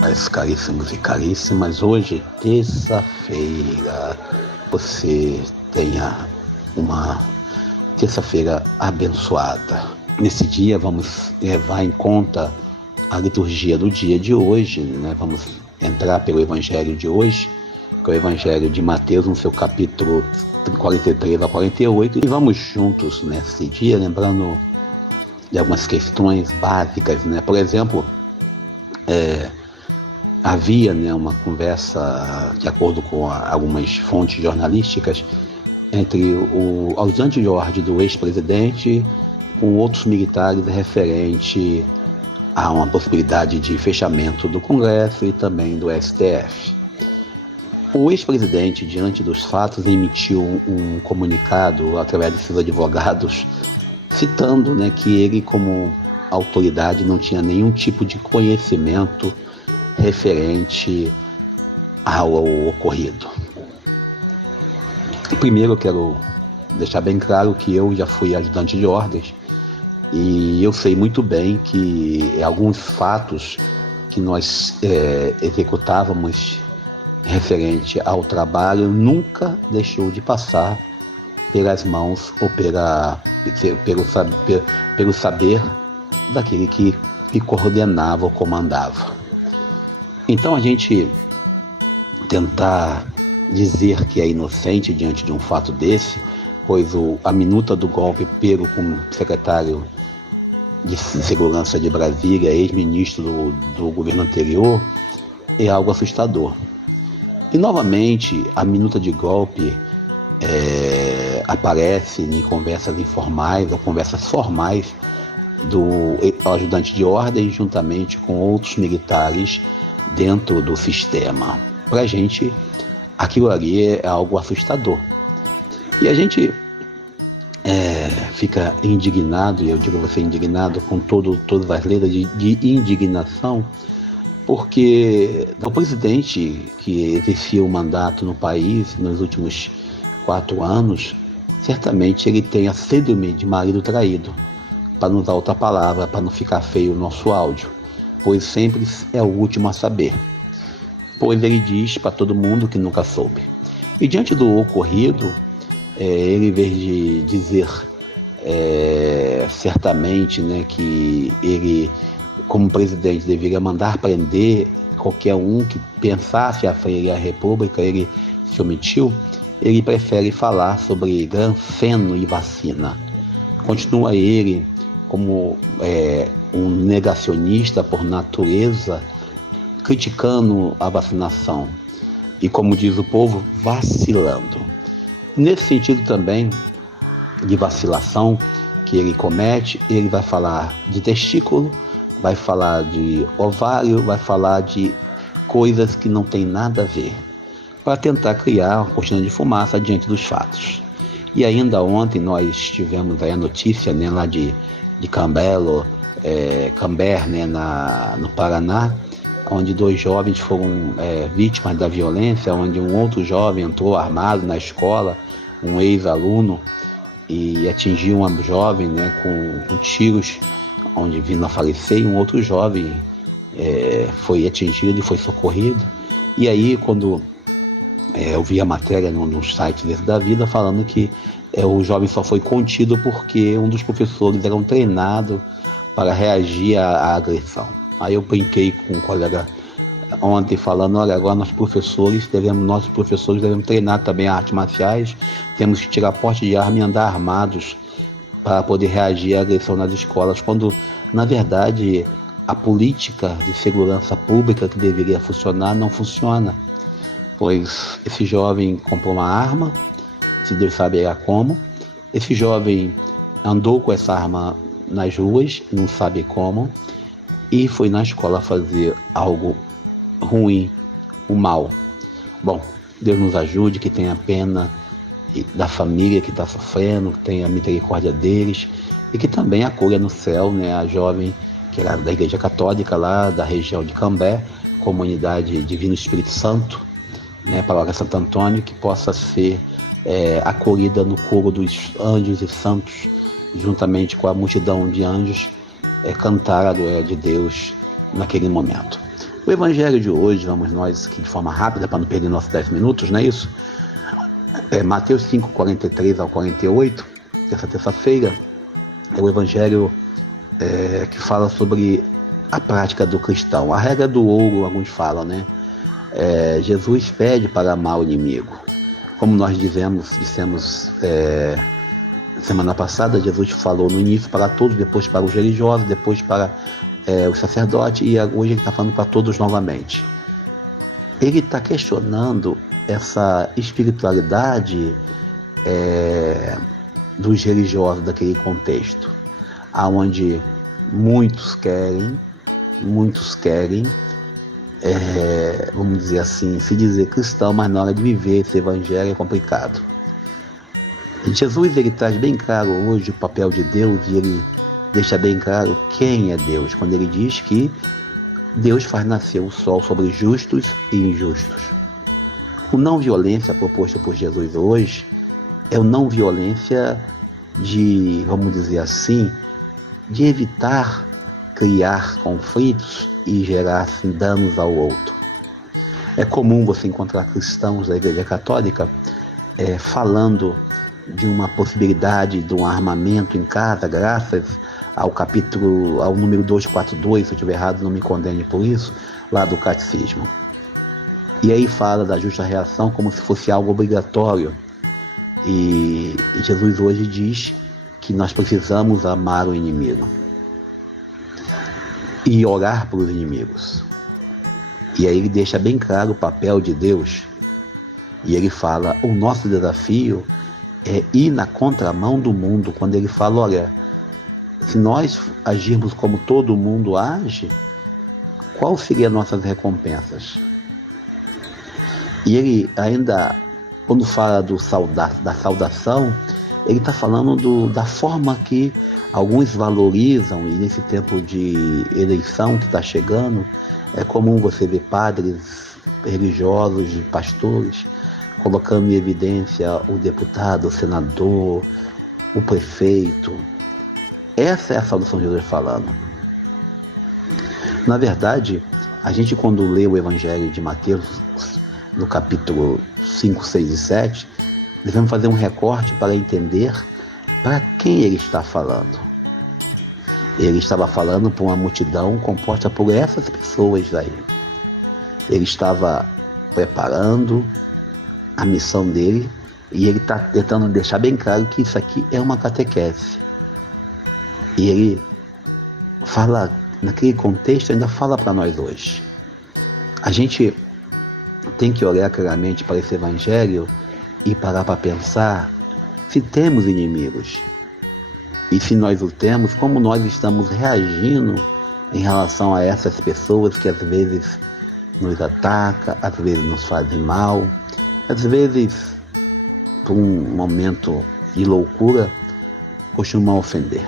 Mas, caríssimos e caríssimas, hoje, terça-feira, você tenha uma terça-feira abençoada. Nesse dia, vamos levar em conta a liturgia do dia de hoje, né? Vamos entrar pelo Evangelho de hoje, que é o Evangelho de Mateus, no seu capítulo 43 a 48, e vamos juntos nesse dia, lembrando de algumas questões básicas, né? Por exemplo, havia, né, uma conversa, de acordo com algumas fontes jornalísticas, entre o ajudante de ordem do ex-presidente com outros militares referente a uma possibilidade de fechamento do Congresso e também do STF. O ex-presidente, diante dos fatos, emitiu um comunicado através de seus advogados, citando, né, que ele, como autoridade, não tinha nenhum tipo de conhecimento referente ao ocorrido. Primeiro, eu quero deixar bem claro que eu já fui ajudante de ordens e eu sei muito bem que alguns fatos que nós executávamos referente ao trabalho nunca deixou de passar pelas mãos ou pelo saber daquele que me coordenava ou comandava. Então, a gente tentar dizer que é inocente diante de um fato desse, pois a minuta do golpe pego com o secretário de Segurança de Brasília, ex-ministro do governo anterior, é algo assustador. E, novamente, a minuta de golpe aparece em conversas informais ou conversas formais do ajudante de ordem juntamente com outros militares dentro do sistema. Para a gente, aquilo ali é algo assustador. E a gente fica indignado, e eu digo você indignado com todas as letras de indignação, porque o presidente que exercia o mandato no país nos últimos 4 anos, certamente ele tem a síndrome de marido traído, para não usar outra palavra, para não ficar feio o nosso áudio, pois sempre é o último a saber, pois ele diz para todo mundo que nunca soube. E diante do ocorrido, ele, em vez de dizer certamente, né, que ele, como presidente, deveria mandar prender qualquer um que pensasse a ferir a República, ele se omitiu. Ele prefere falar sobre Granfeno e vacina. Continua ele como um negacionista por natureza, criticando a vacinação e, como diz o povo, vacilando. Nesse sentido também de vacilação que ele comete, ele vai falar de testículo, vai falar de ovário, vai falar de coisas que não tem nada a ver, para tentar criar uma cortina de fumaça diante dos fatos. E ainda ontem nós tivemos aí a notícia, né, lá de Cambelo, Camber, né, no Paraná, onde 2 jovens foram vítimas da violência, onde um outro jovem entrou armado na escola, um ex-aluno, e atingiu uma jovem, né, com tiros, onde vindo a falecer, e um outro jovem foi atingido e foi socorrido. E aí, quando eu vi a matéria no site desse da vida, falando que o jovem só foi contido porque um dos professores era treinado para reagir à agressão. Aí eu brinquei com um colega ontem falando, olha, agora nossos professores devemos treinar também artes marciais, temos que tirar porte de arma e andar armados para poder reagir à agressão nas escolas, quando, na verdade, a política de segurança pública que deveria funcionar não funciona, pois esse jovem comprou uma arma, se Deus saberá como, esse jovem andou com essa arma nas ruas, não sabe como, e foi na escola fazer algo ruim, o mal. Bom, Deus nos ajude, que tenha pena da família que está sofrendo, que tenha misericórdia deles, e que também acolha no céu, né, a jovem que era da Igreja Católica lá da região de Cambé, comunidade Divino Espírito Santo, né, paróquia Santo Antônio, que possa ser acolhida no coro dos anjos e santos, juntamente com a multidão de anjos, cantar a glória de Deus naquele momento. O evangelho de hoje, vamos nós aqui de forma rápida, para não perder nossos 10 minutos, não é isso? Mateus 5, 43 ao 48, dessa terça-feira, é o evangelho que fala sobre a prática do cristão. A regra do ouro, alguns falam, né? Jesus pede para amar o inimigo. Como nós dissemos semana passada, Jesus falou no início para todos, depois para os religiosos, depois para os sacerdotes, e hoje ele está falando para todos novamente. Ele está questionando essa espiritualidade dos religiosos daquele contexto, onde muitos querem, vamos dizer assim, se dizer cristão, mas na hora de viver esse evangelho é complicado. Jesus, ele traz bem claro hoje o papel de Deus, e ele deixa bem claro quem é Deus, quando ele diz que Deus faz nascer o sol sobre justos e injustos. O não violência proposto por Jesus hoje é o não violência de, vamos dizer assim, de evitar criar conflitos e gerar assim, danos ao outro. É comum você encontrar cristãos da Igreja Católica falando de uma possibilidade de um armamento em casa, graças ao número 242, se eu estiver errado, não me condene por isso, lá do Catecismo. E aí fala da justa reação como se fosse algo obrigatório. E Jesus hoje diz que nós precisamos amar o inimigo e orar pelos inimigos. E aí ele deixa bem claro o papel de Deus. E ele fala, o nosso desafio é ir na contramão do mundo, quando ele fala, olha, se nós agirmos como todo mundo age, qual seriam as nossas recompensas? E ele ainda, quando fala da saudação, ele está falando da forma que alguns valorizam, e nesse tempo de eleição que está chegando, é comum você ver padres religiosos, pastores, colocando em evidência o deputado, o senador, o prefeito. Essa é a saudação de Jesus falando. Na verdade, a gente quando lê o Evangelho de Mateus, no capítulo 5, 6 e 7, devemos fazer um recorte para entender para quem ele está falando. Ele estava falando para uma multidão composta por essas pessoas aí. Ele estava preparando a missão dele, e ele está tentando deixar bem claro que isso aqui é uma catequese. E ele fala, naquele contexto, ainda fala para nós hoje. A gente tem que olhar claramente para esse evangelho e parar para pensar se temos inimigos. E se nós o temos, como nós estamos reagindo em relação a essas pessoas que às vezes nos atacam, às vezes nos fazem mal, às vezes, por um momento de loucura, costumam ofender.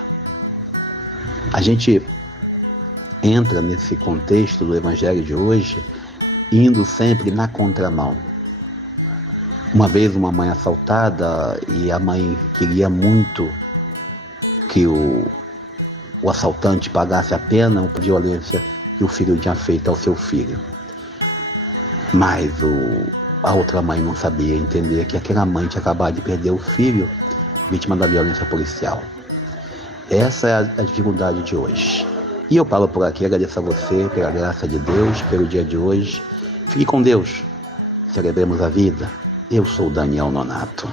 A gente entra nesse contexto do Evangelho de hoje, indo sempre na contramão. Uma vez uma mãe assaltada, e a mãe queria muito que o assaltante pagasse a pena por violência que o filho tinha feito ao seu filho. Mas a outra mãe não sabia entender que aquela mãe tinha acabado de perder o filho, vítima da violência policial. Essa é a dificuldade de hoje. E eu paro por aqui, agradeço a você pela graça de Deus, pelo dia de hoje. Fique com Deus. Celebremos a vida. Eu sou Daniel Nonato.